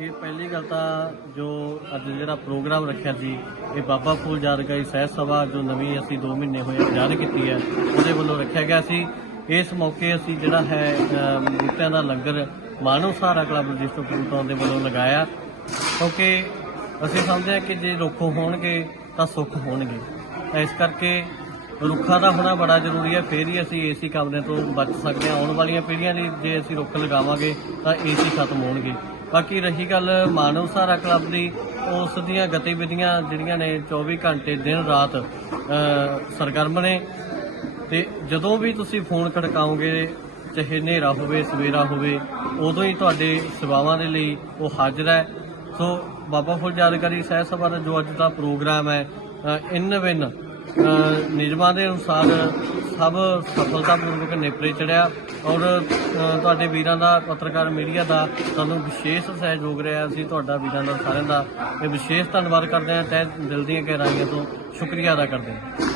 ਇਹ ਪਹਿਲੀ ਗੱਲ ਤਾਂ ਜੋ ਅੱਜ ਜਿਹੜਾ ਪ੍ਰੋਗਰਾਮ ਰੱਖਿਆ ਸੀ ਇਹ ਬਾਬਾ ਫੂਲ ਯਾਦਗਾਰੀ ਸਹਿਤ ਸਭਾ ਜੋ ਨਵੀਂ ਅਸੀਂ 2 ਮਹੀਨੇ ਹੋਏ ਆਜ਼ਾਦ ਕੀਤੀ ਹੈ ਉਹਦੇ ਵੱਲੋਂ ਰੱਖਿਆ ਗਿਆ ਸੀ। ਇਸ ਮੌਕੇ ਅਸੀਂ ਜਿਹੜਾ ਹੈ ਅਮ, ਬੂਟਿਆਂ ਦਾ ਲੰਗਰ ਮਾਨਵ ਸਹਾਰਾ ਕਲੱਬ ਰਜਿਸਟਰ ਕਪੂਰਥਲਾ ਦੇ ਵੱਲੋਂ ਲਗਾਇਆ। ਕਿਉਂਕਿ ਅਸੀਂ ਸਮਝਦੇ ਹਾਂ ਕਿ ਜੇ ਰੁੱਖ ਹੋਣਗੇ ਤਾਂ ਸੁੱਖ ਹੋਣਗੇ। ਇਸ ਕਰਕੇ ਰੁੱਖਾਂ ਦਾ ਹੋਣਾ ਬੜਾ ਜ਼ਰੂਰੀ ਹੈ ਫੇਰ ਹੀ ਅਸੀਂ ਏਸੀ ਕਮਰੇ ਤੋਂ ਬਚ ਸਕਦੇ ਹਾਂ। ਆਉਣ ਵਾਲੀਆਂ ਪੀੜ੍ਹੀਆਂ ਲਈ ਜੇ ਅਸੀਂ ਰੁੱਖ ਲਗਾਵਾਂਗੇ ਤਾਂ ਏਸੀ ਖਤਮ ਹੋਣਗੇ। ਬਾਕੀ ਰਹੀ ਗੱਲ ਮਾਨਵ ਸਹਾਰਾ ਕਲੱਬ ਦੀ ਉਸ ਦੀਆਂ ਗਤੀਵਿਧੀਆਂ ਜਿਹੜੀਆਂ ਨੇ 24 ਘੰਟੇ ਦਿਨ ਰਾਤ ਸਰਗਰਮ ਨੇ। ਤੇ ਜਦੋਂ ਵੀ ਤੁਸੀਂ ਫੋਨ ਖੜਕਾਓਗੇ ਚਾਹੇ ਹਨੇਰਾ ਹੋਵੇ ਸਵੇਰਾ ਹੋਵੇ ਉਦੋਂ ਹੀ ਤੁਹਾਡੇ ਸੇਵਾਵਾਂ ਦੇ ਲਈ ਉਹ ਹਾਜ਼ਰ ਹੈ। ਸੋ ਬਾਬਾ ਫੁੱਲ ਯਾਦਗਾਰੀ ਸਹਿਤ ਸਭਾ ਦਾ ਜੋ ਅੱਜ ਦਾ ਪ੍ਰੋਗਰਾਮ ਹੈ ਅ, ਇਨ ਵਿਨ ਨਿਯਮਾਂ ਦੇ ਅਨੁਸਾਰ ਸਭ ਸਫਲਤਾਪੂਰਵਕ ਨੇਪਰੇ ਚੜਿਆ ਔਰ ਤੁਹਾਡੇ ਵੀਰਾਂ ਦਾ, ਪੱਤਰਕਾਰ ਮੀਡੀਆ ਦਾ ਤੁਹਾਨੂੰ ਵਿਸ਼ੇਸ਼ ਸਹਿਯੋਗ ਰਿਹਾ ਅਸੀਂ ਤੁਹਾਡਾ ਵੀਰਾਂ ਦਾ, ਸਾਰਿਆਂ ਦਾ। ਇਹ ਵਿਸ਼ੇਸ਼ ਧੰਨਵਾਦ ਕਰਦੇ ਹਾਂ, ਤਹਿ ਦਿਲ ਦੀਆਂ ਗਹਿਰਾਈਆਂ ਤੋਂ ਸ਼ੁਕਰੀਆ ਅਦਾ ਕਰਦੇ ਹਾਂ।